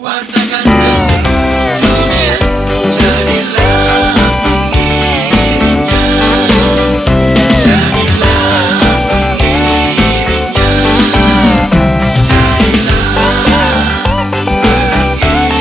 Wartakan seluruh dunia, jadilah pengirimnya, jadilah pengirimnya, jadilah pengirimnya.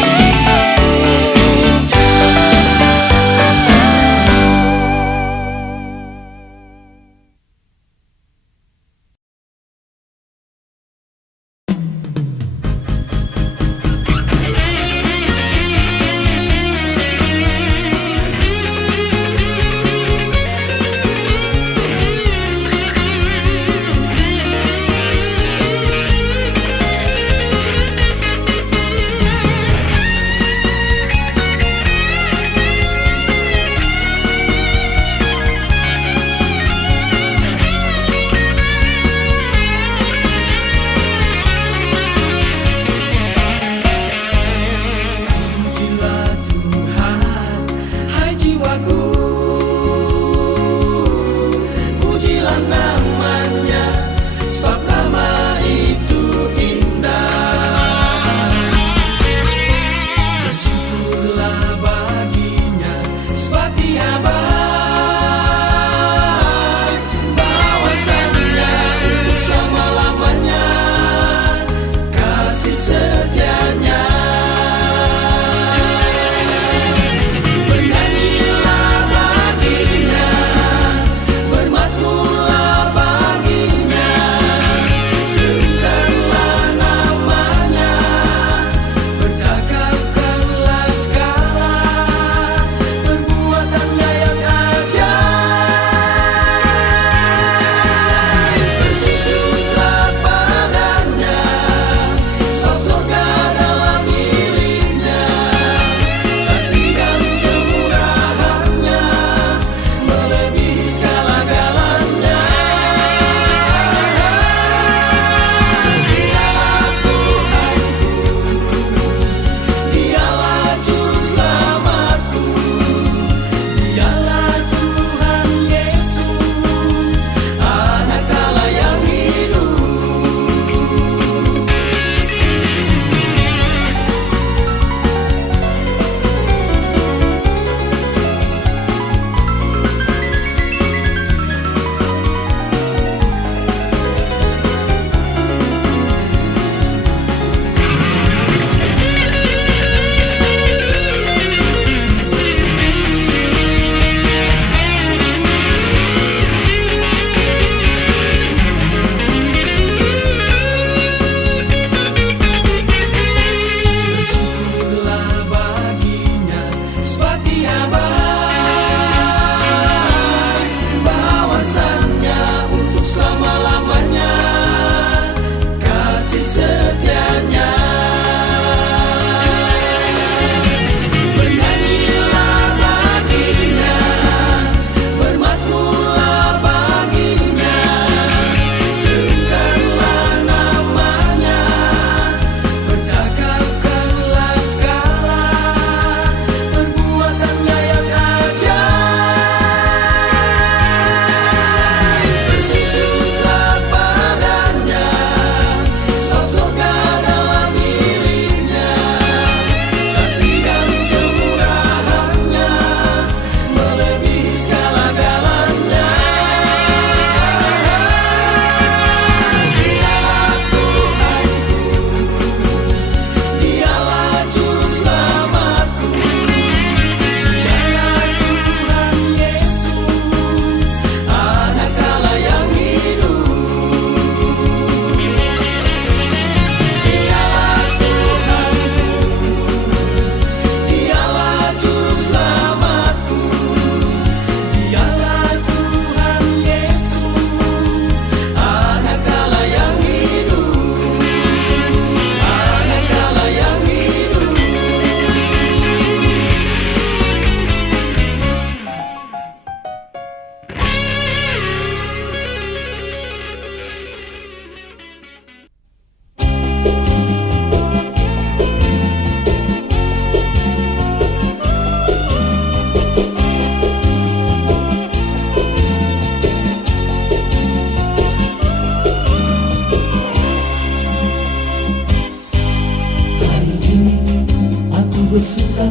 bersuka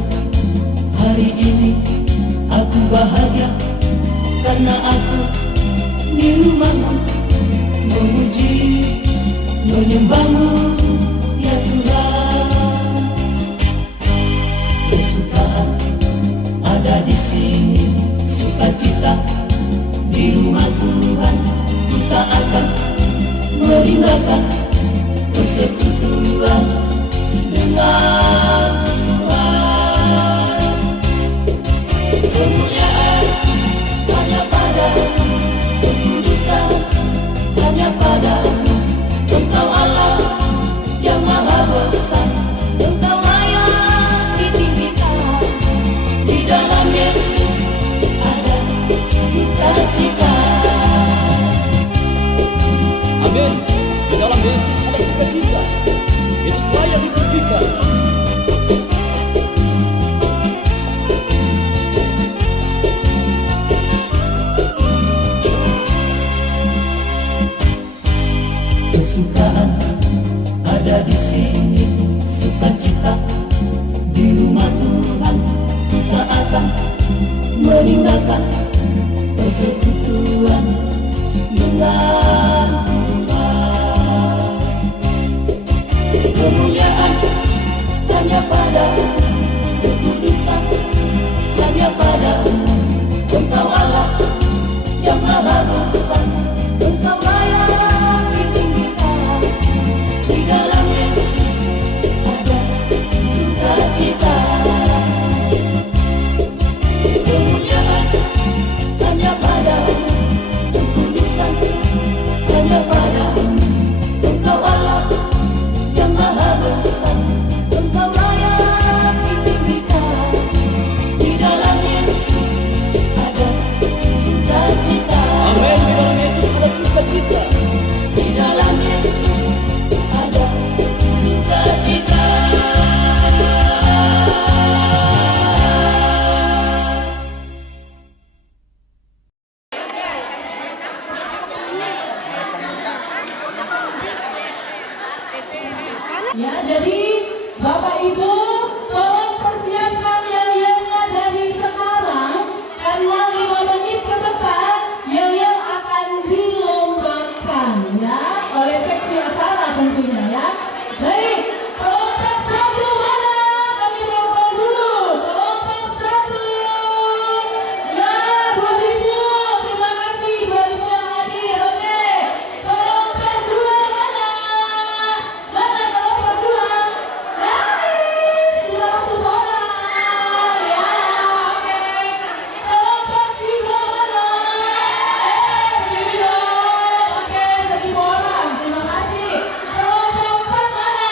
hari ini, aku bahagia karena aku di rumahmu memuji menyembahmu ya Tuhan. Kesukaan ada di sini, sukacita di rumah Tuhan. Kita akan merindukan persekutuan dengan Tuhan. Kemuliaan hanya pada kekudusan, hanya pada Engkau Allah yang maha besar. Engkau layak ditinggikan, di dalam Yesus ada sukacita. Amin. Di dalam Yesus ada sukacita. Yesus layak ditinggikan. Kesukaan ada di sini, sukacita di rumah Tuhan. Kita akan meninggalkan persekutuan dengan Tuhan. Kemuliaan hanya pada kekudusan, hanya pada Engkau Allah yang maha besar. Engkau layak ditinggikan, di dalam Yesus ada sukacita. Kemuliaan hanya pada kekudusan, hanya pada Engkau Allah yang maha besar. Engkau layak ditinggikan, di dalam Yesus ada sukacita. Amin. Di dalam Yesus ada sukacita. Di dalam Yesus ada sukacita. Ya, jadi Bapak Ibu tolong persiapkan yel-yelnya dari sekarang, karena 5 menit ke depan yel-yel akan dilombakan ya oleh seksi acara tentunya ya. Baik, kelompok 1 mana? Kami roll dulu. Kelompok 1. Ya, 2000. Terima kasih 2000 yang hadir. Oke. Kelompok 2 mana? Mana kelompok 2? Hai, 200 orang. Ya, oke. Kelompok 3 mana? Berdiri dong. Oke, 1000 orang. Terima kasih. Kelompok 4 mana?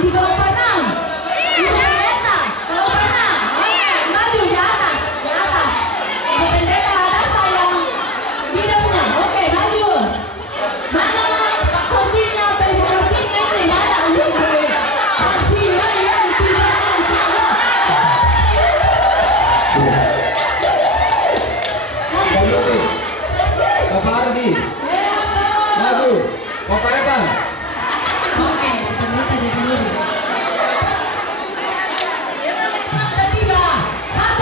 Di kelompok 6. Ibu pendeta, kelompok 6. Oke, maju di atas, di atas. Ibu pendeta ada sayang bidangnya. Oke, maju. Mana kopinya, baju kopinya ini mana? Kasih ya, Pak Lukis, Bapak Ardi, maju, Bapak Evan. Oke, kita jadi dulu. Ketiga, 1,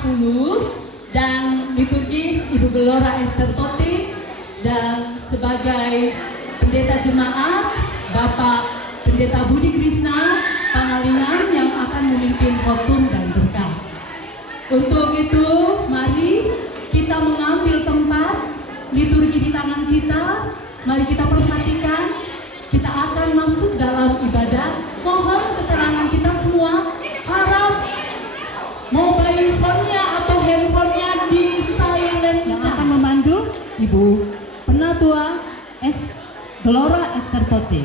10 dan liturgi Ibu Gelora Esther Toti, dan sebagai pendeta jemaat Bapak Pendeta Budi Krisna Pangalingan yang akan memimpin khotbah dan berkah. Untuk itu mari kita mengambil tempat liturgi di tangan kita. Mari kita perhatikan, kita akan masuk dalam ibadah. Mohon keterangan kita semua, harap mobile phone-nya atau handphone-nya di silent. Yang akan memandu Ibu Penatua Gelora Esther Toti.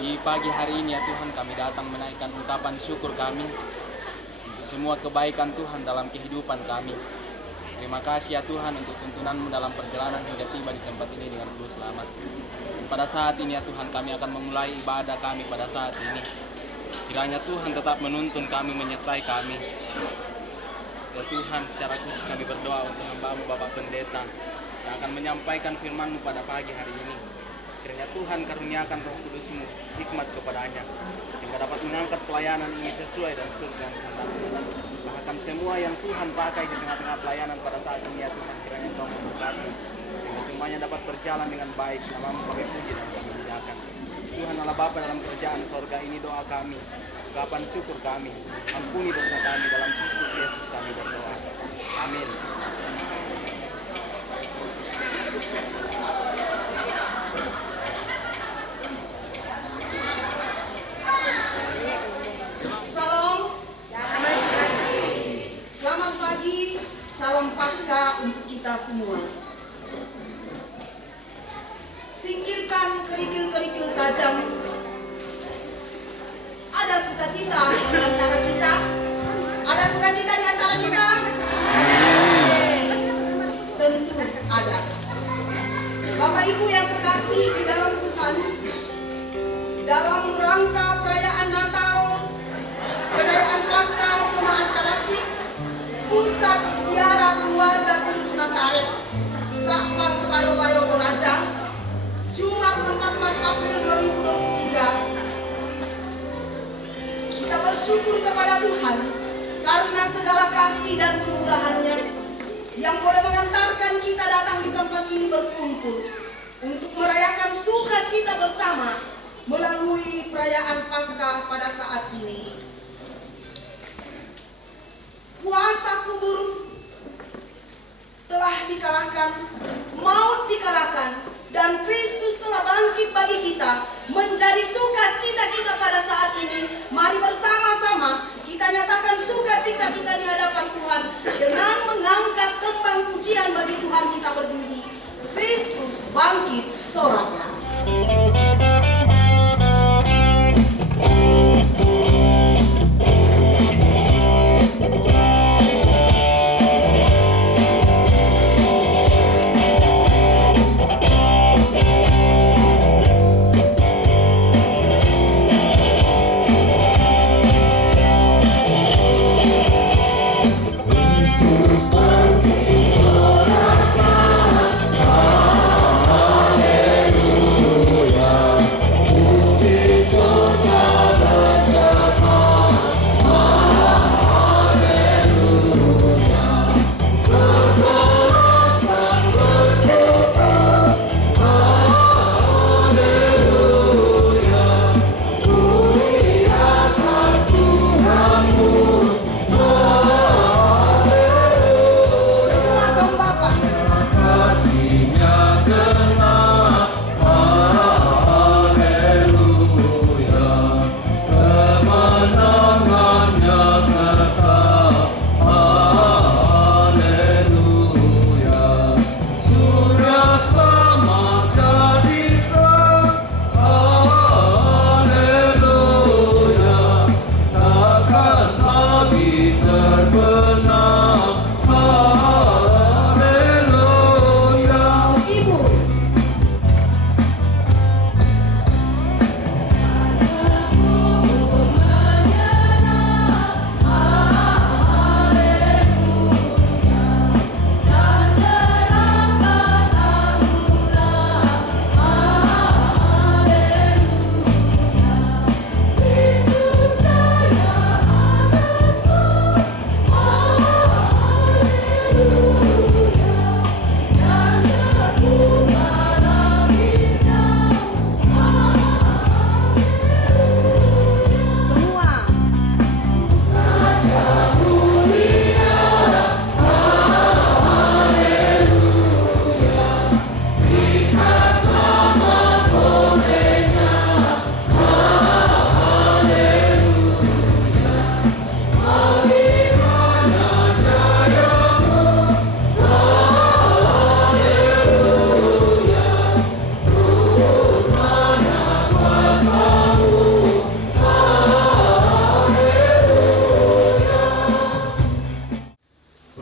Di pagi hari ini ya Tuhan, kami datang menaikkan ungkapan syukur kami untuk semua kebaikan Tuhan dalam kehidupan kami. Terima kasih ya Tuhan untuk tuntunan-Mu dalam perjalanan hingga tiba di tempat ini dengan penuh selamat. Pada saat ini ya Tuhan, kami akan memulai ibadah kami pada saat ini. Kiranya Tuhan tetap menuntun kami, menyertai kami. Ya Tuhan, secara khusus kami berdoa untuk hamba-Mu Bapak Pendeta yang akan menyampaikan firman-Mu pada pagi hari ini. Kiranya Tuhan karuniakan Roh Kudus-Mu hikmat kepadanya, sehingga dapat mengangkat pelayanan ini sesuai dan seturut dengan kehendak-Mu. Bahkan semua yang Tuhan pakai di tengah-tengah pelayanan pada saat ini, ya Tuhan, kiranya Engkau memberkati, sehingga semuanya dapat berjalan dengan baik. Nama-Mu kami puji dan kami muliakan. Tuhan Allah Bapa, dalam kerjaan sorga ini doa kami, ungkapan syukur kami, ampuni dosa kami, dalam Kristus Yesus kami berdoa. Amin. Salam. Selamat pagi, salam Paskah untuk kita semua. Singkirkan kerikil-kerikil tajam. Ada sukacita di antara kita? Ada sukacita di antara kita? Tentu ada. Bapak Ibu yang kekasih di dalam Tuhan, dalam rangka perayaan Natal, perayaan Paskah Jemaat Kasih, Pusat Ziarah Keluarga Kudus Nazaret, Sakpam Payo-Payo Penajam, Jumat 14 April 2023. Kita bersyukur kepada Tuhan karena segala kasih dan kemurahan-Nya yang boleh mengantarkan kita datang di tempat ini berkumpul untuk merayakan sukacita bersama melalui perayaan Paskah pada saat ini. Kuasa kubur telah dikalahkan, maut dikalahkan, dan Kristus telah bangkit bagi kita menjadi sukacita kita pada saat ini. Mari bersama-sama kita nyatakan sukacita kita di hadapan Tuhan dengan mengangkat tembang pujian bagi Tuhan. Kita berdiri, Kristus bangkit soraklah.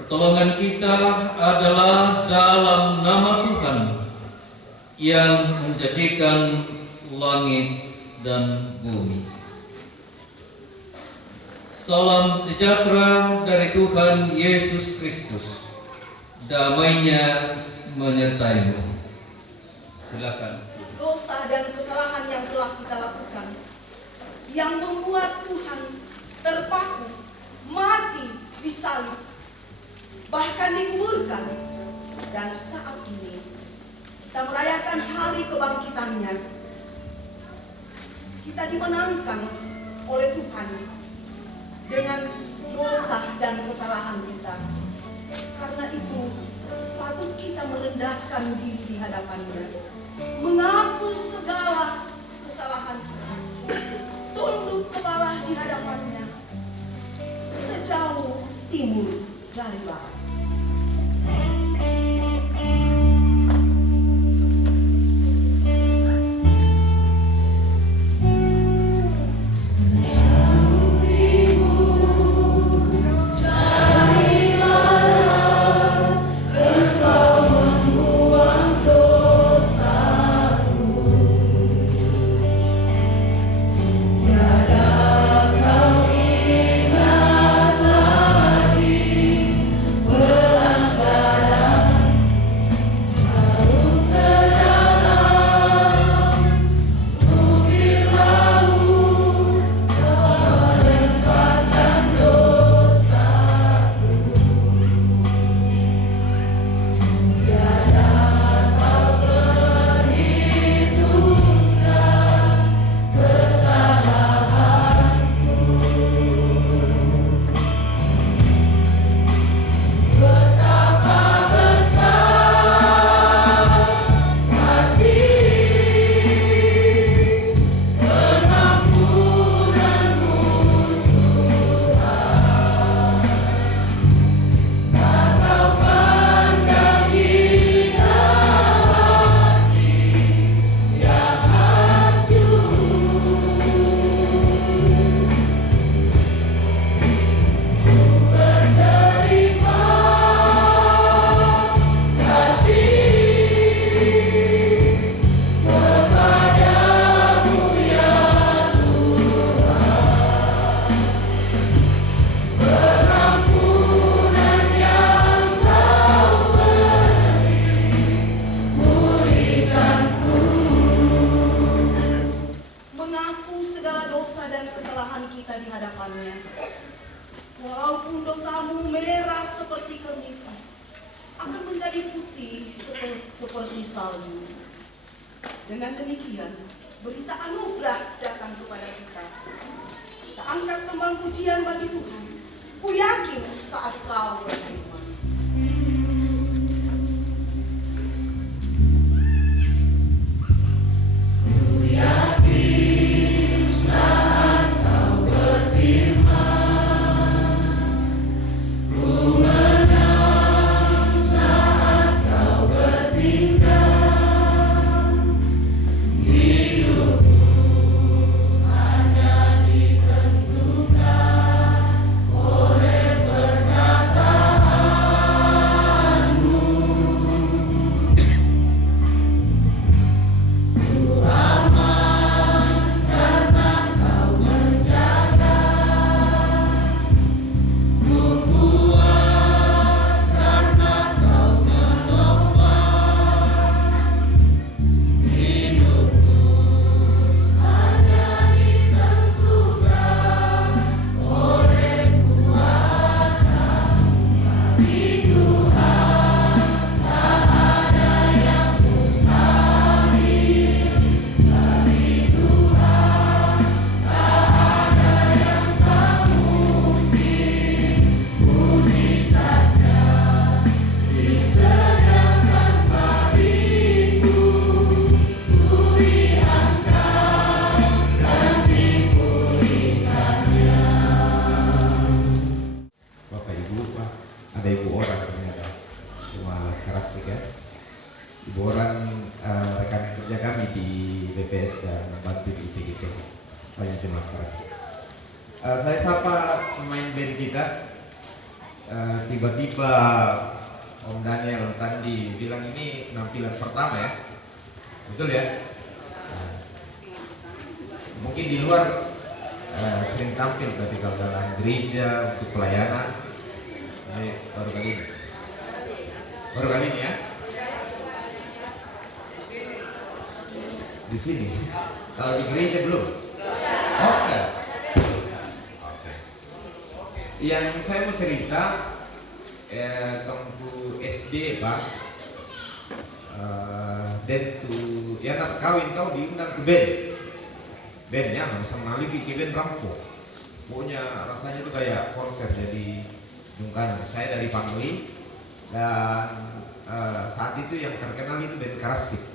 Pertolongan kita adalah dalam nama Tuhan yang menjadikan langit dan bumi. Salam sejahtera dari Tuhan Yesus Kristus. Damai-Nya menyertai-mu. Silakan. Dosa dosa dan kesalahan yang telah kita lakukan, yang membuat Tuhan terpaku, mati di salib, bahkan dikuburkan. Dan saat ini kita merayakan hari kebangkitannya. Kita dimenangkan oleh Tuhan dengan dosa dan kesalahan kita. Karena itu patut kita merendahkan diri di hadapannya, mengaku segala kesalahan kita, tunduk kepala di hadapannya sejauh timur dari barat. Walaupun dosamu merah seperti kemisi, akan menjadi putih seperti salju. Dengan demikian, berita anugerah datang kepada kita. Kita angkat tembang pujian bagi Tuhan. Ku yakin saat kau berfirman. Saya sapa pemain band kita. Tiba-tiba Om Daniel Tandi bilang ini penampilan pertama ya, betul ya? Mungkin di luar sering tampil, tapi kalau dalam gereja untuk pelayanan ini baru kali ini ya. Di di sini. Kalau di gereja belum? Oh, sudah. Oke. Yang saya mau cerita, tunggu SD Pak, dan tuh ya nak kawin kau diundang ke bandnya nggak bisa mengalih ke band Rampo. Pokoknya rasanya tuh kayak konser jadi dungkan. Saya dari Pangli dan saat itu yang terkenal itu band Karasik.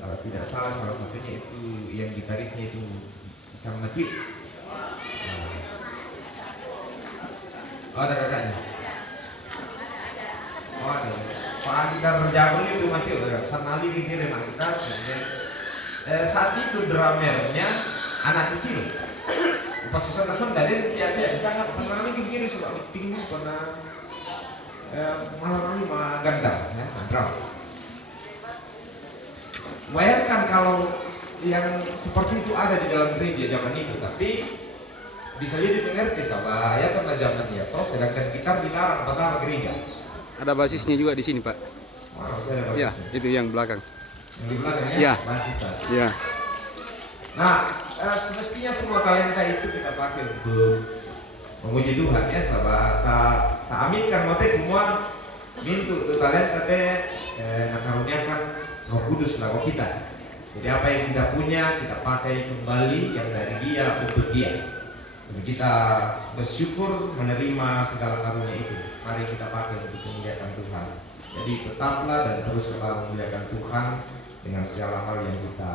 Kalau tidak salah satunya itu yang gitarisnya itu bisa menekik. Oh, ada kakaknya. Oh, ada. Pak Andika Rejabel itu mati udah sanali dikirim kita. Saat itu drummernya anak kecil. Pas sesuatu dari dia sangat pernah lagi kiri suka tinggi pernah malam ini mah ganda ya drum. Bayangkan kalau yang seperti itu ada di dalam gereja zaman itu, tapi bisa jadi mengerti sahabat ya karena zaman dia toh, sedangkan gitar dilarang pada gereja. Ada basisnya juga di sini, Pak. Wah, saya ada basisnya. Ya, itu yang belakang. Yang di belakang ya? Ya. Basis. Ya. Nah, semestinya semua talenta itu kita pakai untuk memuji Tuhan ya sahabat. Tak aminkan motif semua mintu itu talenta teh nakaruniakan Roh Kudus lagu kita. Jadi apa yang kita punya kita pakai kembali yang dari Dia untuk Dia. Jadi kita bersyukur menerima segala karunia itu. Mari kita pakai untuk memuliakan Tuhan. Jadi tetaplah dan terus selalu memuliakan Tuhan dengan segala hal yang kita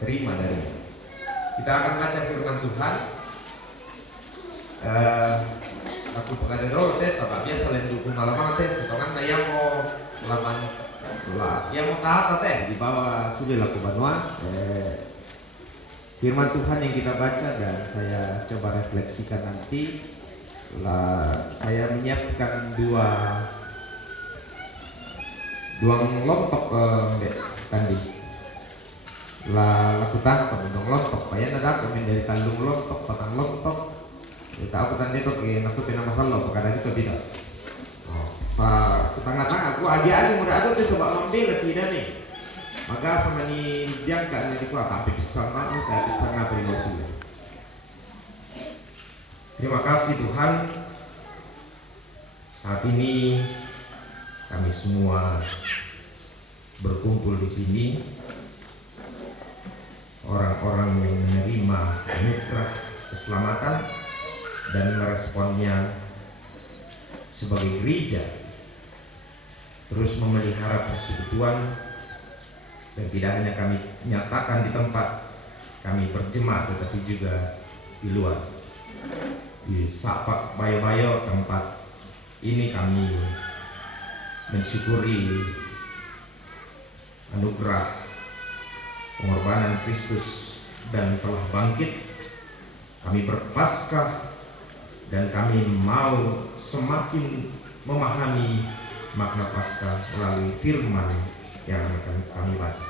terima darinya. Kita akan baca firman Tuhan. Aku pengajar roh tes sahabat biasa selain dukung malam tes setongan yang mau laman lah yang mau taat teh di bawah sudah laku banua firman Tuhan yang kita baca dan saya coba refleksikan nanti lah. Saya menyiapkan dua ngelontok tadi lah laku tangkap dong lontok payah ada komen dari tandung lontok patang lontok kita aku tadi tuh kayak aku pernah masalah perkara itu tidak. Pak tengah-tengah aku aja mudah aku tuh sebab membela tidak nih. Maka sama ni diangkat nanti aku tapi kesana tapi sana primosi. Terima kasih Tuhan. Saat ini kami semua berkumpul di sini. Orang-orang yang menerima anugerah keselamatan dan meresponnya sebagai gereja terus memelihara persekutuan dan tidak hanya kami nyatakan di tempat kami berjemaat tetapi juga di luar di Sapak Bayo-Bayo tempat ini kami mensyukuri anugerah pengorbanan Kristus dan telah bangkit. Kami berpaskah dan kami mau semakin memahami makna Paskah melalui firman yang akan kami baca,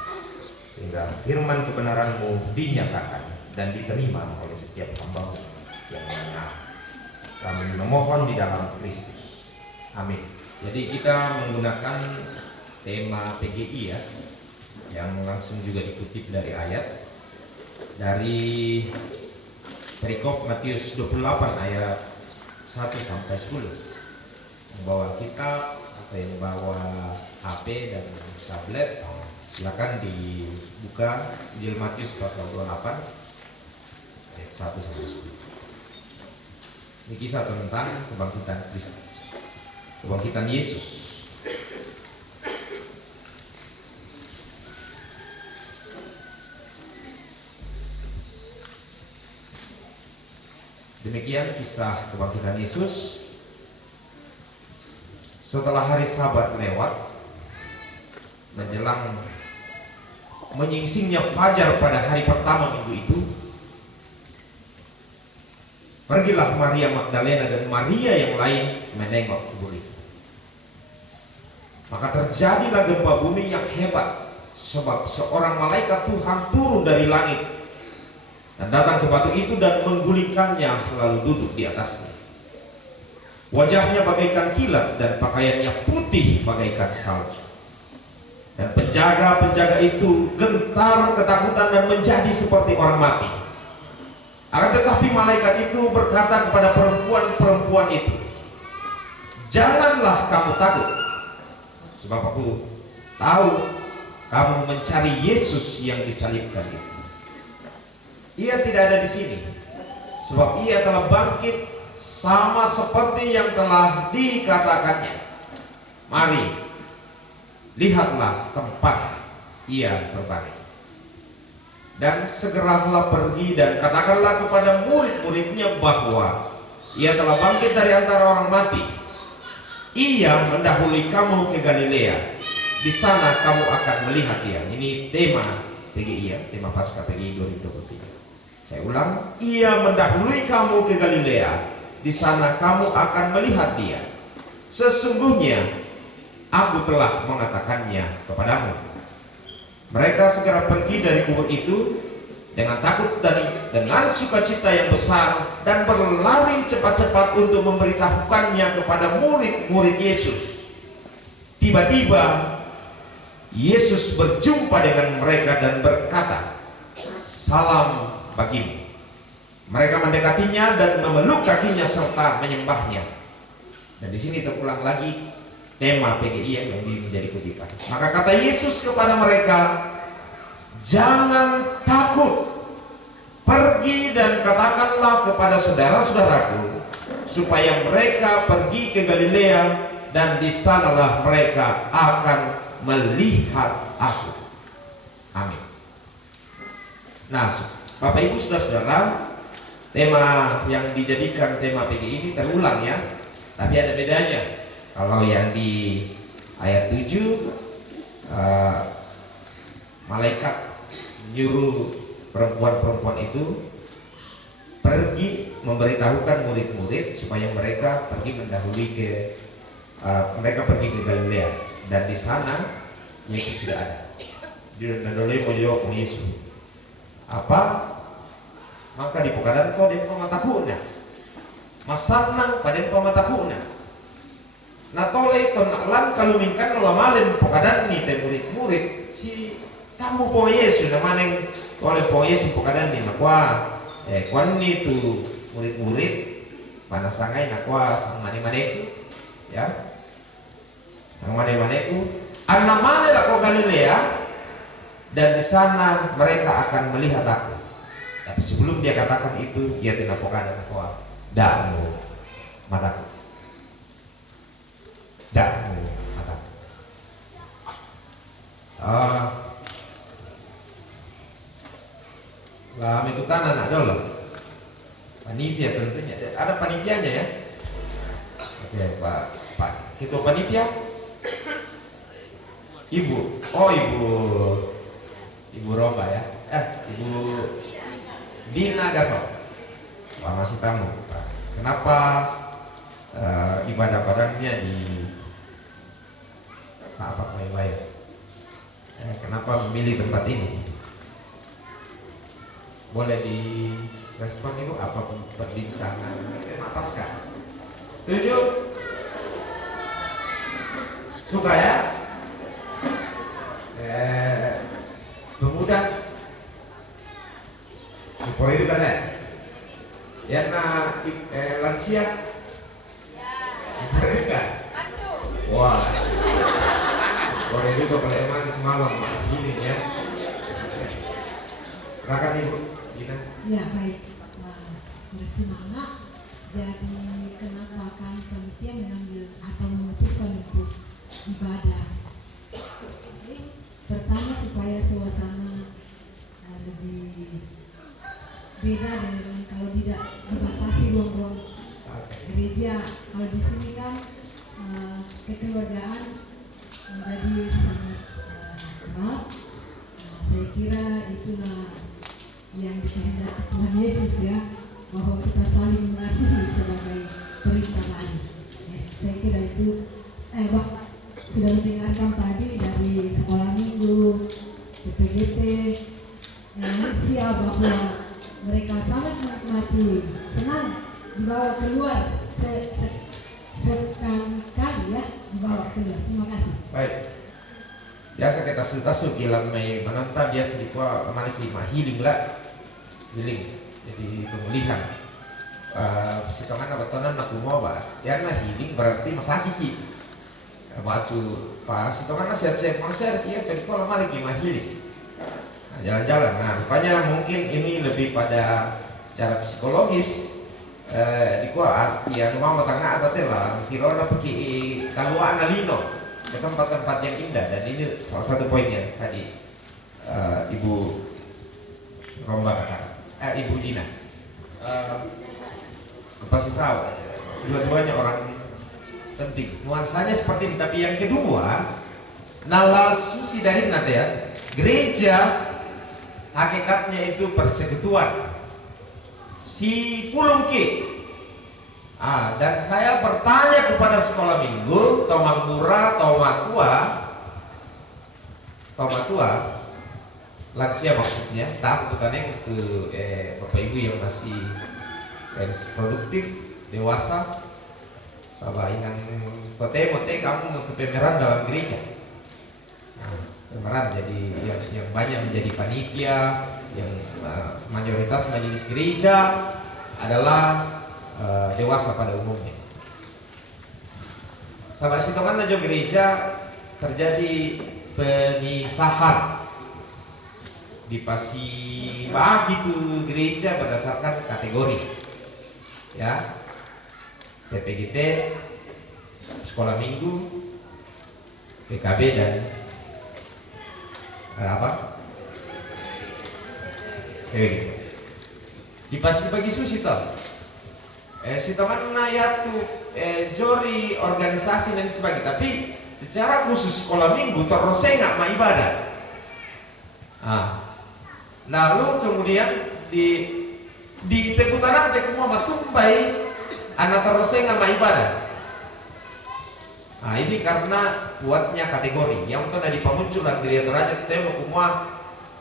sehingga firman kebenaran-Mu dinyatakan dan diterima oleh setiap hamba yang benar. Kami memohon di dalam Kristus. Amin. Jadi kita menggunakan tema PGI ya, yang langsung juga dikutip dari ayat dari perikop Matius 28 ayat 1 sampai 10. Yang bawa kitab atau yang bawa HP dan tablet silakan dibuka Injil Matius pasal 28 ayat 1 sampai 10. Ini kisah tentang kebangkitan Kristus, kebangkitan Yesus. Demikian kisah kebangkitan Yesus. Setelah hari Sabat lewat, menjelang menyingsingnya fajar pada hari pertama minggu itu, pergilah Maria Magdalena dan Maria yang lain menengok kubur itu. Maka terjadilah gempa bumi yang hebat, sebab seorang malaikat Tuhan turun dari langit dan datang ke batu itu dan menggulingkannya lalu duduk di atasnya. Wajahnya bagaikan kilat dan pakaiannya putih bagaikan salju. Dan penjaga-penjaga itu gentar ketakutan dan menjadi seperti orang mati. Akan tetapi malaikat itu berkata kepada perempuan-perempuan itu, "Janganlah kamu takut, sebab aku tahu kamu mencari Yesus yang disalibkan itu. Ia tidak ada di sini, sebab ia telah bangkit sama seperti yang telah dikatakannya. Mari, lihatlah tempat ia berbaring. Dan segeralah pergi dan katakanlah kepada murid-muridnya bahwa ia telah bangkit dari antara orang mati. Ia mendahului kamu ke Galilea. Di sana kamu akan melihat dia." Ini tema PGI ya, tema Paskah PGI 2023. Saya ulang, ia mendahului kamu ke Galilea. Di sana kamu akan melihat dia. Sesungguhnya aku telah mengatakannya kepadamu. Mereka segera pergi dari kubur itu dengan takut dan dengan sukacita yang besar, dan berlari cepat-cepat untuk memberitahukannya kepada murid-murid Yesus. Tiba-tiba Yesus berjumpa dengan mereka dan berkata, "Salam bagimu." Mereka mendekatinya dan memeluk kakinya serta menyembahnya. Dan di sini terulang lagi tema PGI yang menjadi kutipan. Maka kata Yesus kepada mereka, "Jangan takut. Pergi dan katakanlah kepada saudara-saudaraku supaya mereka pergi ke Galilea, dan di sanalah mereka akan melihat aku." Amin. Nah, Bapak Ibu saudara-saudara, tema yang dijadikan tema PGI ini terulang ya, tapi ada bedanya. Kalau yang di ayat 7 malaikat menyuruh perempuan-perempuan itu pergi memberitahukan murid-murid supaya mereka pergi mendahului mereka pergi ke Galilea, dan di sana Yesus sudah ada. Dan dole mo jawab kung Yesus. Apa? Maka di pokadan ko din pamatakuna. Masanang pa din pamatakuna. Natole ito naklan kalumingkan no lamalin pokadan ni te murid-murid si tamu po Yesus naman yang tole po Yesus pokadan ni nakwa kwan ni tu murid-murid panasangay nakwa sang mani-maniku ya sang mani-maniku ang namanil ako Galilea, dan di sana mereka akan melihat aku. Tapi sebelum dia katakan itu, dia tinapokan nakwa damu mataku. Damu mataku. Lah ikutan anak dulu. Panitia tentunya. Ada panitianya ya. Oke, Pak. Ketua panitia? Ibu. Oh, Ibu Roba ya. Ibu Dina Gaso. Wah, masih tamu. Kenapa ibadah padangnya di sahabat Bayi-Bayi? Kenapa memilih tempat ini? Boleh direspon Ibu, apa perbincangan Paskah? Setuju? Suka ya? Pemuda Ipor itu kan ya? Ya na lansia? Ipor itu kan? Wah, Ipor itu kalau emang semalam ini ya. Silakan Ibu Dina. Ya baik, bersemangat. Jadi kenapa kami panitia mengambil atau memutuskan untuk ibadah? Pertama supaya suasana lebih beda dengan kalau tidak dibatasi ruang-ruang gereja. Kalau di sini kan kekeluargaan menjadi sangat erat. Saya kira itulah yang dikehendaki Tuhan Yesus ya, bahwa kita saling mengasihi sebagai perintah lain. Saya kira itu Bapak sudah mendengarkan tadi dari sekolah minggu, PPGT, Malaysia, bahwa mereka sangat menikmati, senang dibawa keluar sekali ya, dibawa keluar. Terima kasih. Baik. biasa kita tasu kilang mai menonton biasa di kuah maliki healing lah, healing jadi pemulihan. Sekarang betonan aku mau bah, ya nah healing berarti masaki ki. Batu pas itu kan sehat-sehat konser kia perikola maliki healing. Nah, jalan-jalan. Nah, rupanya mungkin ini lebih pada secara psikologis. Di kuah yang mau tengah atau telah kirona pergi kaluan alino ke tempat-tempat yang indah, dan ini salah satu poinnya tadi Ibu Romba Ibu Dina pasti tahu dua-duanya orang penting nuansanya seperti ini. Tapi yang kedua nalal susi dari nanti ya, gereja hakikatnya itu persekutuan si pulungki. Dan saya bertanya kepada sekolah minggu Tomangura, Tomatua lansia maksudnya, tak bukannya ke bapak ibu yang masih produktif dewasa, sama inang mote kamu untuk pemeran dalam gereja. Pemeran jadi yang banyak menjadi panitia, yang mayoritas majelis gereja adalah dewasa pada umumnya. Sampai situ kan aja gereja terjadi pemisahan, dibagi tuh gereja berdasarkan kategori, ya, PPGT, sekolah minggu, PKB dan dibagi susi toh. Sitongan naya tuh jori organisasi dan sebagainya, tapi secara khusus sekolah minggu terusnya nggak mau ibadah. Lalu kemudian di Pekutara Muhammad tumbai anak terusnya nggak mau ibadah. Ini karena kuatnya kategori yang tuh dari pemunculan gereja Toraja temu kumua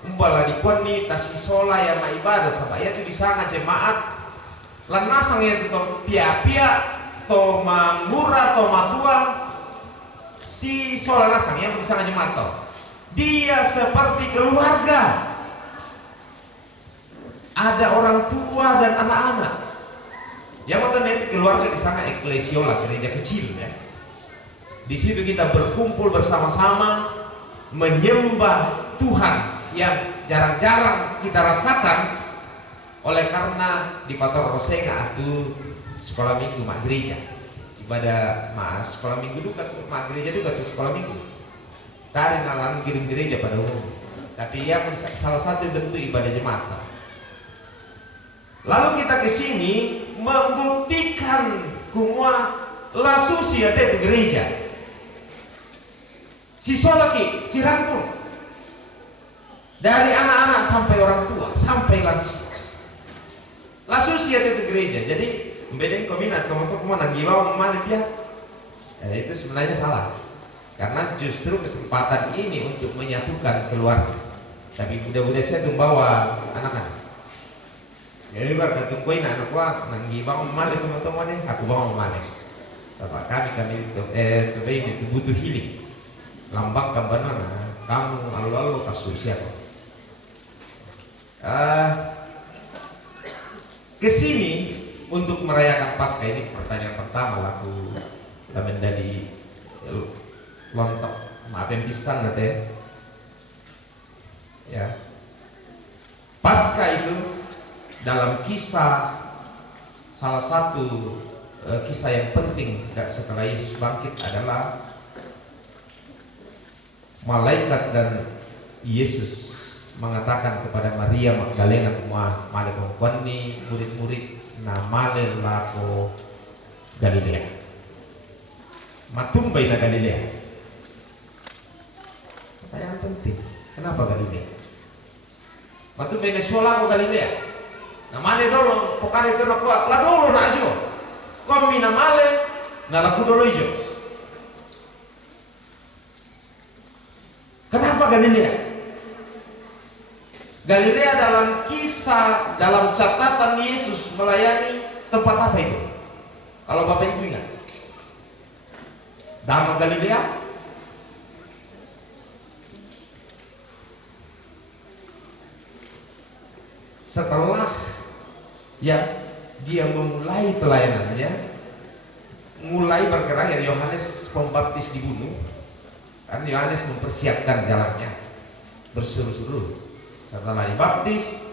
umpala di koni tasisola yang mau ibadah sampai itu di sana jemaat lanasang yang itu pia-pia to mangura to matua si sola nasang yang bisa jemaat to dia seperti keluarga, ada orang tua dan anak-anak yang mau itu keluarga di sana eklesiola, gereja kecil ya. Di situ kita berkumpul bersama-sama menyembah Tuhan yang jarang-jarang kita rasakan. Oleh karena di Pator Rosenga itu sekolah minggu mak gereja ibadah mas sekolah minggu juga mak gereja juga tuh sekolah minggu tarik nalan kirim gereja pada umum, tapi yang salah satu bentuk ibadah jemaat. Lalu kita kesini membuktikan semua lasusi ya itu gereja si solaki si rangkul dari anak-anak sampai orang tua sampai lansia. Lasus ya itu gereja, jadi membedain kominat teman-teman mau nanggiwa mana dia, itu sebenarnya salah, karena justru kesempatan ini untuk menyatukan keluarga. Tapi budak-budak saya tuh bawa anak-anak, jadi luar kata kuih anak gua nanggiwa mana teman-teman nih, aku bawa mana, sama kami itu butuh healing, lambang kabarnya kamu lalu kasus siapa? Kesini untuk merayakan Paskah ini pertanyaan pertama laku lamen dari lontok maafin pisan nanti ya. Paskah itu dalam kisah salah satu kisah yang penting setelah Yesus bangkit adalah malaikat dan Yesus mengatakan kepada Maria Magdalena kumah male mengkoni murid-murid namale lako Galilea matumbai na Galilea. Pertanyaan penting, kenapa Galilea? Matumbai na suala ko Galilea namale dolo pokare itu nak la dolo na ajo komi namale na laku dolo ijo. Kenapa Galilea? Galilea dalam kisah, dalam catatan Yesus melayani tempat apa itu? Kalau Bapak Ibu ingat, Danau Galilea, setelah ya dia memulai pelayanannya, mulai bergerak ya, Yohanes Pembaptis dibunuh karena Yohanes mempersiapkan jalannya berseru-seru. Setelah dibaptis,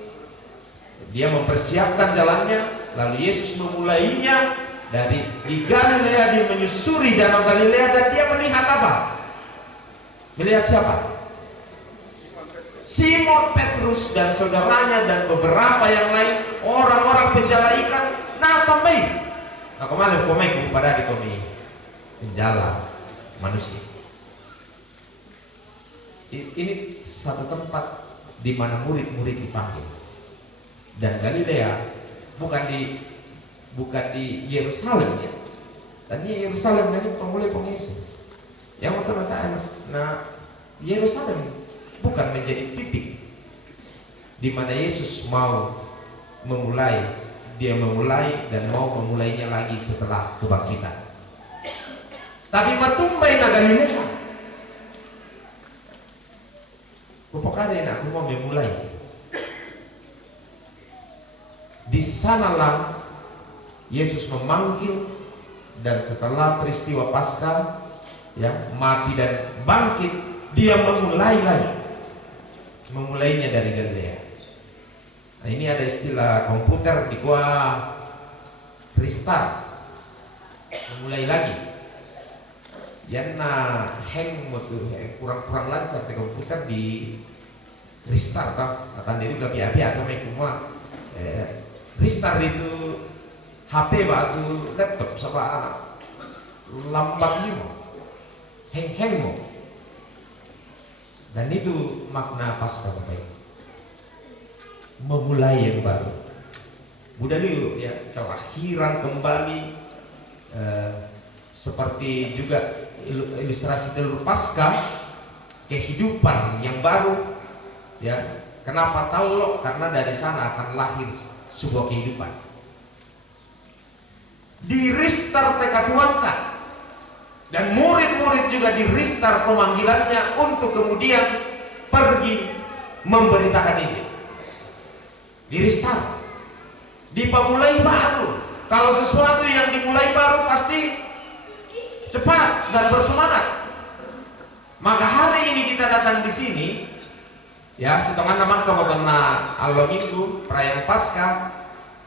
dia mempersiapkan jalannya, lalu Yesus memulainya dari di Galilea. Dia menyusuri danau Galilea dan dia melihat apa? Melihat siapa? Simon Petrus dan saudaranya dan beberapa yang lain, orang-orang penjala ikan. Nah, kami kemana kami kepada kami penjala manusia. Ini satu tempat di mana murid-murid dipanggil. Dan Galilea bukan di Yerusalem ya. Dan Yerusalem ini pemulai pengesu. Yang teman-teman, nah Yerusalem bukan menjadi titik di mana Yesus mau memulai. Dia memulai dan mau memulainya lagi setelah kebangkitan. Tapi matumbai na Galilea. Kupokare aku mau memulai. Di sanalah Yesus memanggil, dan setelah peristiwa Paskah ya, mati dan bangkit, dia memulai lagi. Memulainya dari Galilea. Nah, ini ada istilah komputer di gua restart, memulai lagi. Yang hang waktu kurang lancar di komputer di restart akan diri ke api atau semua restart itu HP atau laptop sama lambat juga hang mau. Dan itu makna Paskah Bapak, memulai yang baru. Mudah dulu ya, kelahiran kembali, seperti juga ilustrasi telur Paskah, kehidupan yang baru ya. Kenapa tahu lo? Karena dari sana akan lahir sebuah kehidupan. Di restart tekad Tuhan kan, dan murid-murid juga di restart pemanggilannya untuk kemudian pergi memberitakan Injil. Di restart, dipemulai baru. Kalau sesuatu yang dimulai baru pasti cepat dan bersemangat. Maka hari ini kita datang di sini ya, setengah nama kena Allah Minggu perayaan Paskah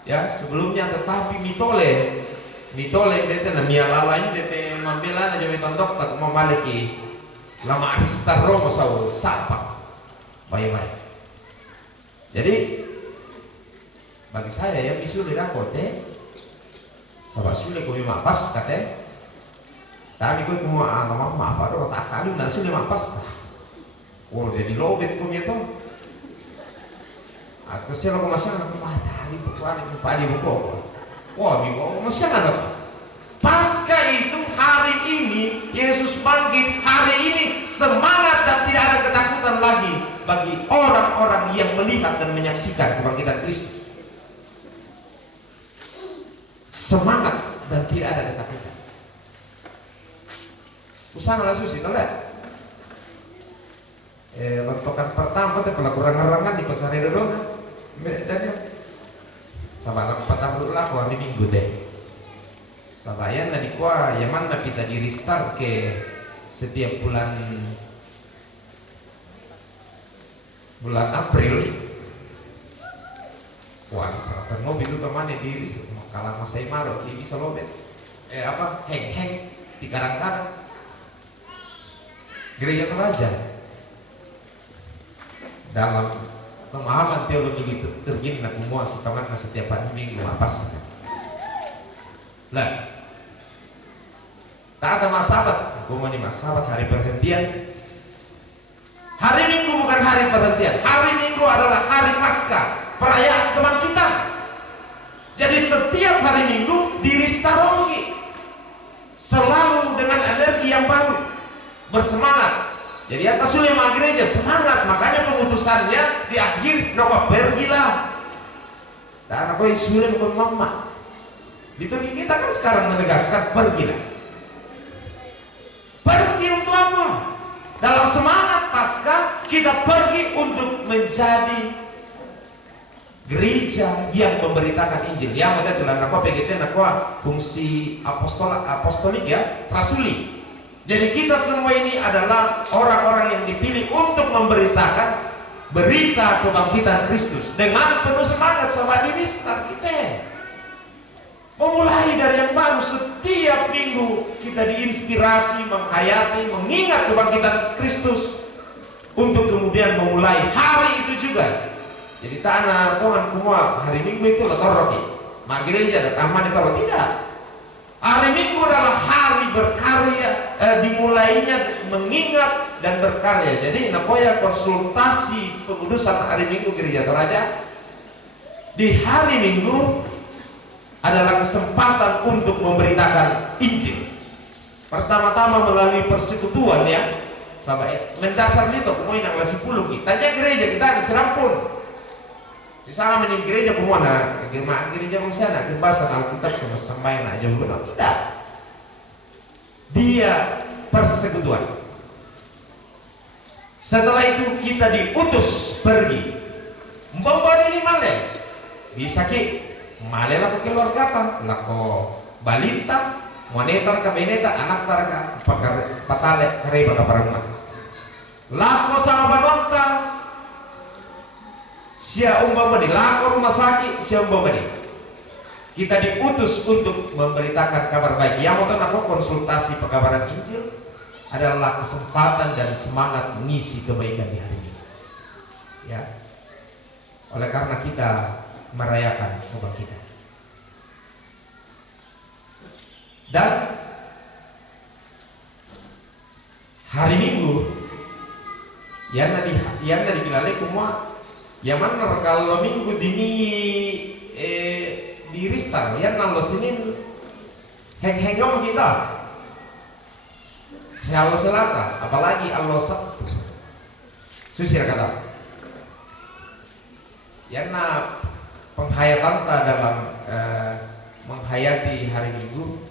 ya, sebelumnya tetapi mitole dete na mialalain dete membela na jami tondok tak memaliki lama aristar romo sau sapa baik-baik. Jadi bagi saya ya misule dakote sabak sule ko mapas kate tapi ko mo mama apa do tak kali na sule mapas ka. Oh jadi lobet ko itu atau saya lo masang tali putuan itu padi buko. Wah, minggu masih ada. Paskah itu hari ini Yesus bangkit, hari ini semangat dan tidak ada ketakutan lagi bagi orang-orang yang melihat dan menyaksikan kebangkitan Kristus. Semangat dan tidak ada ketakutan. Usaha lah susi, tahu tak? Lontokan pertama itu kurang-kurangan di pasar Redona, dan ya. Sama anak patah lah hari Minggu deh. Sabayan nadi kuah yaman na kita di restart ke setiap bulan April. Wah, seratan mobil itu temannya diri semua kalah masai maro, ini bisa lobet. Heng di karang-karang. Gereja Telajan dalam pemahaman teologi liturgi nak semua setengah setiap hari Minggu atas. Nah, tak ada masabat, hukuman di masabat hari perhentian. Hari Minggu bukan hari perhentian. Hari Minggu adalah hari Paskah, perayaan kebangkitan. Jadi setiap hari Minggu diristarologi, selalu dengan energi yang baru, bersemangat. Jadi atas ulama gereja semangat, makanya pemutusannya di akhir nopo pergilah. Dan aku sulit mama. Liturgi kita kan sekarang menegaskan pergilah. Pergi untuk apa? Dalam semangat Paskah kita pergi untuk menjadi gereja yang memberitakan Injil. Yang ada tulang nakwa PGT nakwa fungsi apostolik ya, rasuli. Jadi kita semua ini adalah orang-orang yang dipilih untuk memberitakan berita kebangkitan Kristus dengan penuh semangat sama diri kita. Memulai dari yang baru, setiap minggu kita diinspirasi, menghayati, mengingat kebangkitan Kristus untuk kemudian memulai hari itu juga. Jadi tanah Tuhan semua hari Minggu itu letorok, mak gereja ada taman itu tidak. Hari Minggu adalah hari berkarya, dimulainya mengingat dan berkarya. Jadi nakoya konsultasi pengudusan hari Minggu gereja Toraja di hari Minggu adalah kesempatan untuk memberitakan Injil. Pertama-tama melalui persekutuan ya, sampai mendasar itu kemudian yang lasi puluh kita. Tanya gereja kita di Serampun. Di sana menim gereja kemana? Gereja manusia kebasan Alkitab sama sampai nak jauh benar tidak. Dia persekutuan. Setelah itu kita diutus pergi. Membawa ini male. Bisa ki male lah ke keluarga kan, lako balita, monetar kabineta, anak tarka, patale kare baka parang. Lako sama banonta. Sia umpama di lako rumah sakit, sia umpama di kita diutus untuk memberitakan kabar baik. Yang mau aku konsultasi pekabaran Injil adalah kesempatan dan semangat mengisi kebaikan di hari ini. Ya, oleh karena kita merayakan kebangkitan dan hari Minggu yang nadi kilale kumua. Yang mana kalau minggu dini di Ristar, ya nalo Senin heng-hengom kita. Kalau Selasa, apalagi Allah Sabtu. Susir kata. Ya na penghayatan dalam menghayati hari Minggu.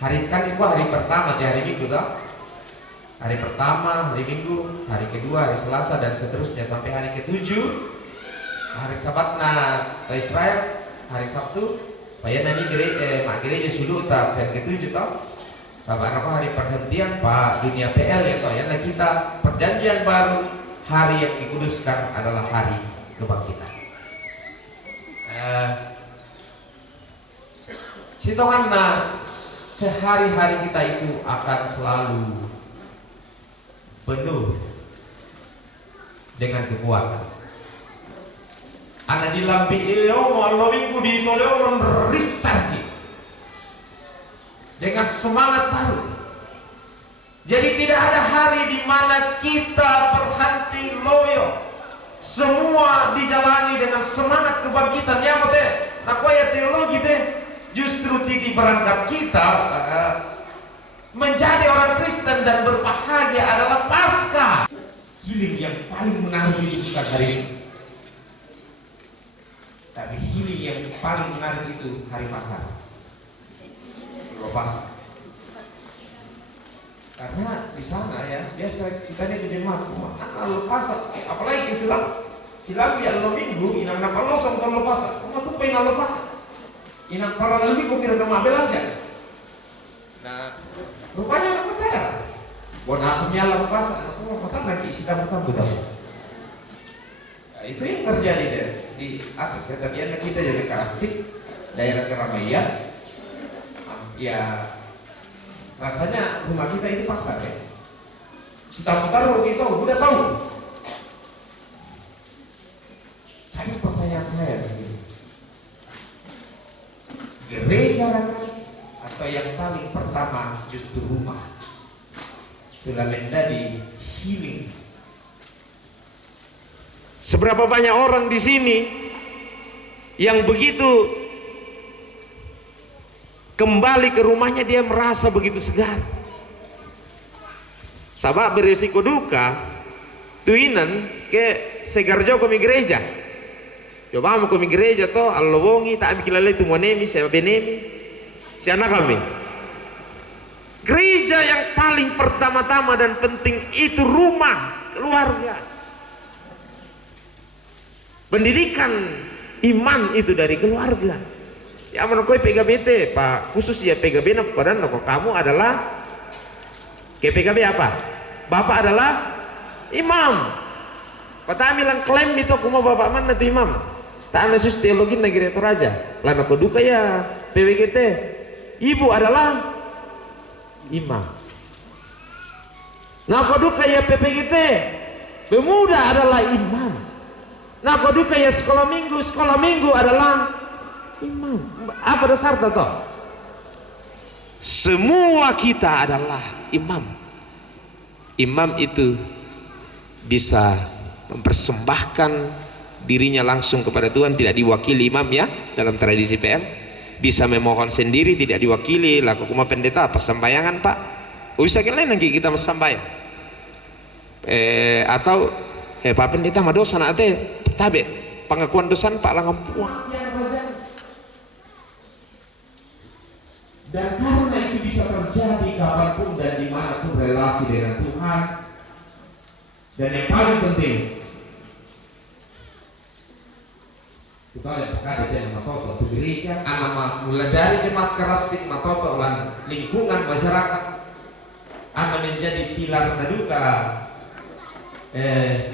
Hari kan itu hari pertama di hari Minggu tak? Hari pertama, hari Minggu, hari kedua, hari Selasa dan seterusnya sampai hari ketujuh. Hari Sabatna Israel, hari Sabtu, payah nani gereja sulu tak hari ketujuh tau. Sabat apa hari perhentian Pak dunia PL ya tau. Yang kita perjanjian baru, hari yang dikuduskan adalah hari kebangkitan. Sitonganna sehari-hari kita itu akan selalu penuh dengan kekuatan. Anak di lampi ilmu Allah minggu di tolong restart dengan semangat baru. Jadi tidak ada hari di mana kita berhenti loyo. Semua dijalani dengan semangat kebangkitan. Yang betul. Nah, koya teologi teh justru titik berangkat kita menjadi orang Kristen dan berbahagia adalah Paskah. Healing yang paling menarik itu bukan hari ini, tapi healing yang paling menarik itu hari Paskah. Paskah. Karena di sana ya biasa kita ini di jemaat lalu Paskah, apalagi silam di Allah minggu inang nak losong kalau Paskah, kamu tuh pengen lalu Paskah, inang para lebih kau kira kamu belanja. Nah, rupanya aku percaya. Buat aku nyala Paskah, aku mau pesan lagi isi tamu-tamu tamu. Nah, itu yang terjadi deh di atas ya. Tapi anak kita jadi kasih daerah keramaian. Ya rasanya rumah kita ini pasar ya. Tamu-tamu kita udah tahu. Tapi pertanyaan saya begini. Gereja atau yang paling pertama justru rumah telah menjadi healing. Seberapa banyak orang di sini yang begitu kembali ke rumahnya dia merasa begitu segar. Sabab beresiko duka tuinan ke segar jauh ke gereja. Coba mau ke gereja toh Allah wongi tak ambil lele tu monemi saya benemi si anak kami. Gereja yang paling pertama-tama dan penting itu rumah, keluarga. Pendidikan iman itu dari keluarga. Ya menurut PKB Pak khusus ya PKB nak koran kok kamu adalah ke PKB apa? Bapak adalah imam. Kata bilang klaim itu aku mau bapak mana tuh imam? Tak ada teologi negeri Toraja. Lalu aku duka ya PWGT. Ibu adalah imam. Nah aku duka ya PPGT. Pemuda adalah imam. Nah aku duka ya sekolah minggu adalah imam. Apa dasar itu? Semua kita adalah imam. Imam itu bisa mempersembahkan dirinya langsung kepada Tuhan, tidak diwakili imam ya dalam tradisi PL. Bisa memohon sendiri, tidak diwakili. Laku kuma pendeta persembayangan Pak. Bisa kalian nanti kita sembahyang. Atau Pak pendeta mah dosa nate tabe pengakuan dosa Pak langgam puang. Dan karena itu bisa terjadi kapanpun dan dimanapun relasi dengan Tuhan. Dan yang paling penting, kita ada pakai dia nama Toto di gereja, nama mulai dari jemaat kerasik Matoto dan lingkungan masyarakat, akan menjadi pilar naduka